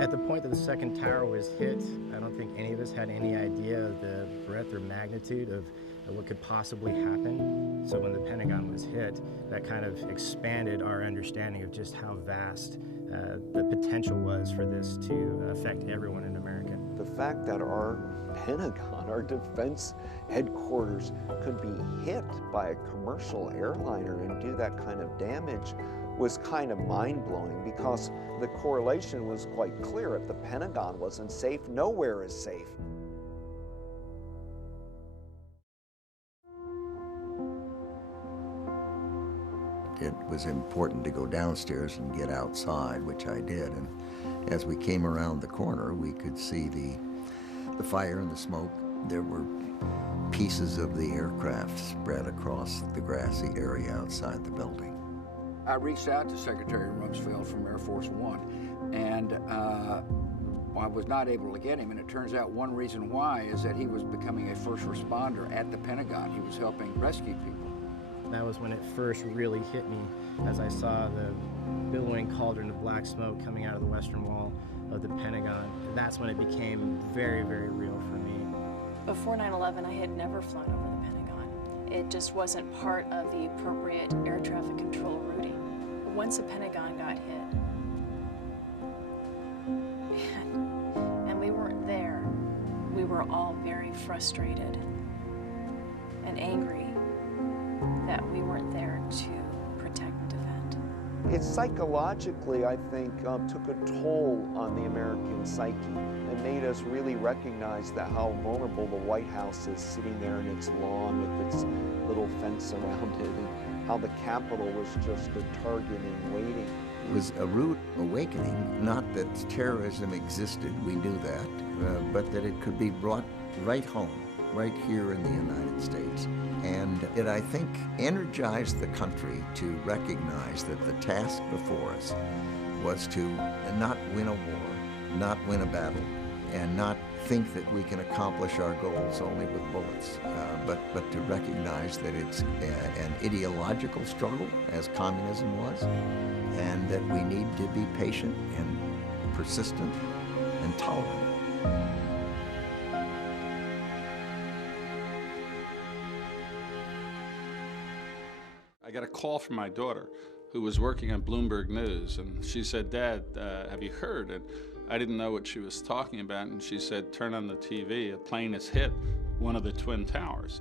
At the point that the second tower was hit, I don't think any of us had any idea of the breadth or magnitude of what could possibly happen. So when the Pentagon was hit, that kind of expanded our understanding of just how vast the potential was for this to affect everyone in America. The fact that our Pentagon, our defense headquarters, could be hit by a commercial airliner and do that kind of damage was kind of mind-blowing, because the correlation was quite clear. If the Pentagon wasn't safe, nowhere is safe. It was important to go downstairs and get outside, which I did. And as we came around the corner, we could see the fire and the smoke. There were pieces of the aircraft spread across the grassy area outside the building. I reached out to Secretary Rumsfeld from Air Force One, and I was not able to get him, and it turns out one reason why is that he was becoming a first responder at the Pentagon. He was helping rescue people. That was when it first really hit me, as I saw the billowing cauldron of black smoke coming out of the western wall of the Pentagon. That's when it became very, very real for me. Before 9/11, I had never flown over the Pentagon. It just wasn't part of the appropriate air traffic control routing. Once the Pentagon got hit, and we weren't there, we were all very frustrated and angry that we weren't there to protect and defend. It psychologically, I think, took a toll on the American psyche and made us really recognize that how vulnerable the White House is, sitting there in its lawn with its little fence around it, and how the Capitol was just a target in waiting. It was a rude awakening, not that terrorism existed, we knew that, but that it could be brought right home, right here in the United States. And it, I think, energized the country to recognize that the task before us was to not win a war, not win a battle, and not think that we can accomplish our goals only with bullets, but to recognize that it's an ideological struggle, as communism was, and that we need to be patient and persistent and tolerant. I got a call from my daughter, who was working on Bloomberg News, and she said, "Dad, have you heard?" And I didn't know what she was talking about, and she said, "Turn on the TV, a plane has hit one of the Twin Towers."